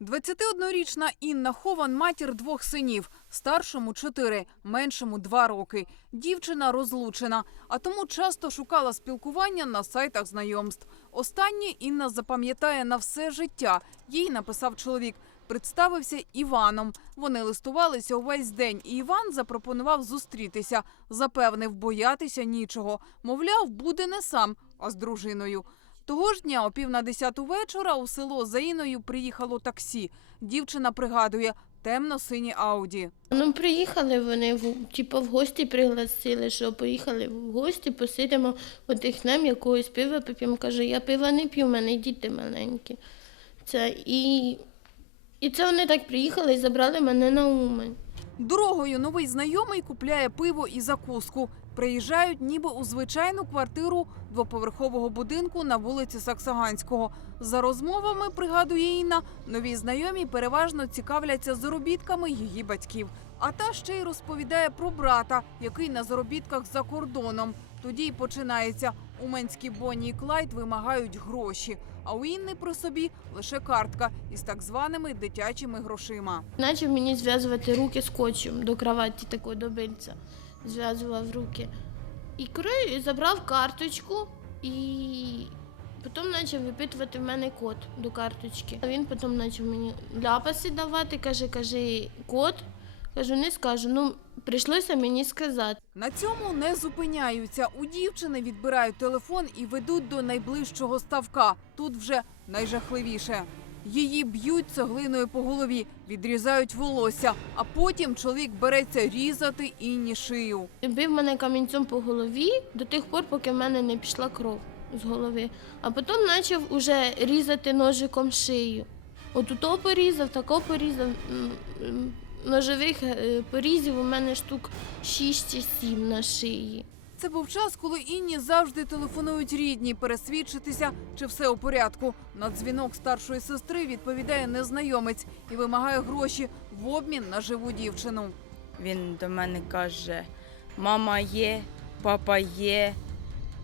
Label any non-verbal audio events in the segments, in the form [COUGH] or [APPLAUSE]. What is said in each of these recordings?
21-річна Інна Хован – матір двох синів. Старшому – чотири, меншому – два роки. Дівчина розлучена, а тому часто шукала спілкування на сайтах знайомств. Останнє Інна запам'ятає на все життя. Їй написав чоловік. Представився Іваном. Вони листувалися увесь день, і Іван запропонував зустрітися. Запевнив, боятися нічого. Мовляв, буде не сам, а з дружиною. Того ж дня о пів на десяту вечора у село за Іною приїхало таксі. Дівчина пригадує темно-сині Ауді. Ну, приїхали вони, в, типу, в гості пригласили, що поїхали в гості, посидимо, отихнемо якогось пива поп'ємо. Каже, я пива не п'ю, в мене діти маленькі. Це, і, і це вони так приїхали і забрали мене на Умань. Дорогою новий знайомий купляє пиво і закуску. Приїжджають ніби у звичайну квартиру двоповерхового будинку на вулиці Саксаганського. За розмовами, пригадує Інна, нові знайомі переважно цікавляться заробітками її батьків. А та ще й розповідає про брата, який на заробітках за кордоном. Тоді й починається. Уменські Бонні і Клайд вимагають гроші. А у Інни при собі лише картка із так званими дитячими грошима. Почав мені зв'язувати руки скотчем до кроваті такої до бильця. Зв'язував руки. І коротше, забрав карточку і потім почав випитувати в мене код до карточки. А Він потім почав мені ляпаси давати, каже, кажи код. Кажу, не скажу. Ну, прийшлося мені сказати. На цьому не зупиняються. У дівчини відбирають телефон і ведуть до найближчого ставка. Тут вже найжахливіше. Її б'ють цеглиною по голові, відрізають волосся, а потім чоловік береться різати інні шию. Бив мене камінцем по голові до тих пор, поки в мене не пішла кров з голови. А потім почав уже різати ножиком шию. От того порізав, тако порізав. Ножових е, порізів у мене штук 6 чи 7 на шиї. Це був час, коли Інні завжди телефонують рідні, пересвідчитися, чи все у порядку. На дзвінок старшої сестри відповідає незнайомець і вимагає гроші в обмін на живу дівчину. Він до мене каже: мама є, папа є,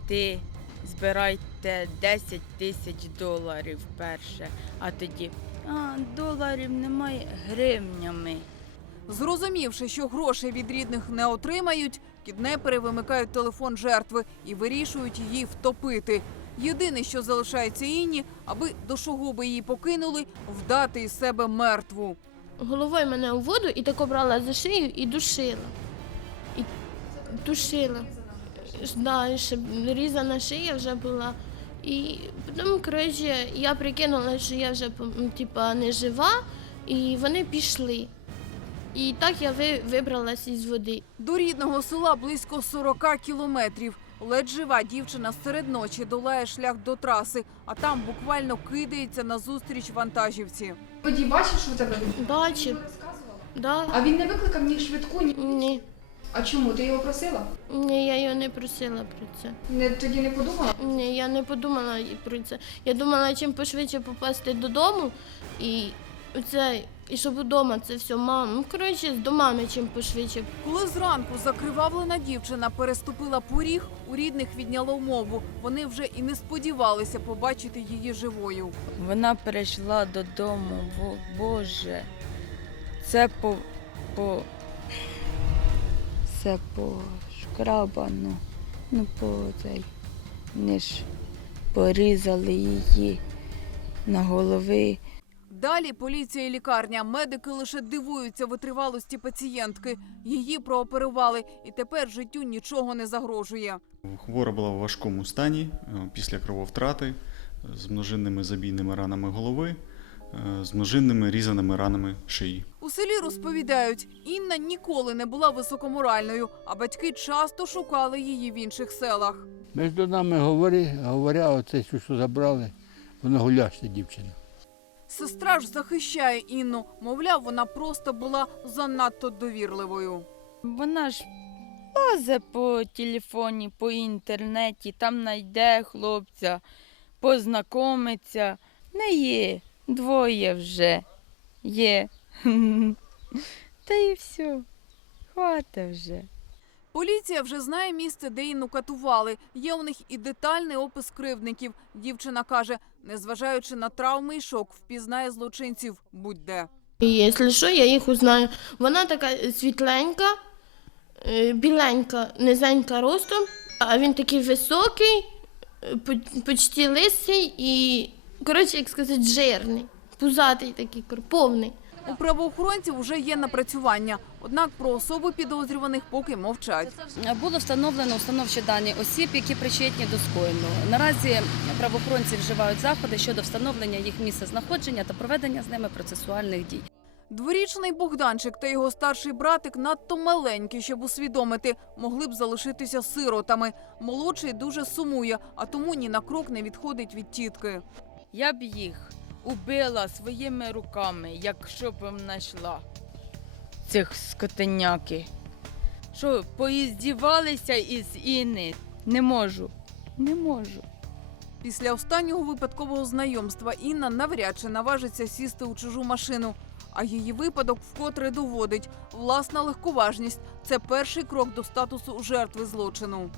ти збирайте 10 тисяч доларів перше. А тоді а, доларів немає гривнями. Зрозумівши, що грошей від рідних не отримають, кіднепери вимикають телефон жертви і вирішують її втопити. Єдине, що залишається Інні, аби душогуби її покинули, вдати із себе мертву. Головою мене у воду і тако брала за шию і душила. І душила. Да, різана шия вже була. І потім, коротше, я прикинула, що я вже типа, не жива, і вони пішли. І так я ви- вибралась із води. До рідного села близько 40 кілометрів. Ледь жива дівчина серед ночі долає шлях до траси, а там буквально кидається назустріч вантажівці. Водій бачив, що в тебе Бачив, да. А він не викликав ні швидку, ні. Ні, А чому? Ти його просила? ні, я його не просила про це. Не тоді не подумала? Ні, я не подумала про це. Я думала, чим пошвидше попасти додому і це, і щоб вдома це все мама. Ну, коротше, до мами чим пошвидше. Коли зранку закривавлена дівчина переступила поріг, у рідних відняло мову. Вони вже і не сподівалися побачити її живою. Вона прийшла додому, Бо- Боже. Це по, по це по шкрабану. Ну, по цей. Вони ж порізали її на голови. Далі поліція і лікарня. Медики лише дивуються витривалості пацієнтки. Її прооперували, і тепер життю нічого не загрожує. Хвора була в важкому стані е, після крововтрати е, з множинними забійними ранами голови, е, з множинними різаними ранами шиї. У селі розповідають, Інна ніколи не була високоморальною, а батьки часто шукали її в інших селах. Між нами говори, говоря, оце що, що забрали, вона гуляща дівчина. Сестра ж захищає Інну. Мовляв, вона просто була занадто довірливою. Вона ж лазе по телефоні, по інтернеті, там знайде хлопця, познайомиться. Не є, двоє вже є. [LAUGHS] Та і все, хвата вже. Поліція вже знає місце, де Інну катували. Є у них і детальний опис кривдників. Дівчина каже, Незважаючи на травми і шок, впізнає злочинців будь-де. Якщо що, я їх узнаю. Вона така світленька, е, біленька, низенька ростом, а він такий високий, е, почти лисий і, коротше, як сказати, жирний, пузатий такий, повний. У правоохоронців вже є напрацювання, однак про особи підозрюваних поки мовчать. Було встановлено установчі дані осіб, які причетні до скоєного. Наразі правоохоронці вживають заходи щодо встановлення їх місця знаходження та проведення з ними процесуальних дій. Дворічний Богданчик та його старший братик надто маленькі, щоб усвідомити, могли б залишитися сиротами. Молодший дуже сумує, а тому ні на крок не відходить від тітки. Я б їх убила своїми руками, якщо б знайшла цих скотиняки. Що, поіздівалися із Інни? Не можу. Не можу. Після останнього випадкового знайомства Інна навряд чи наважиться сісти у чужу машину. А її випадок вкотре доводить власна легковажність це перший крок до статусу жертви злочину.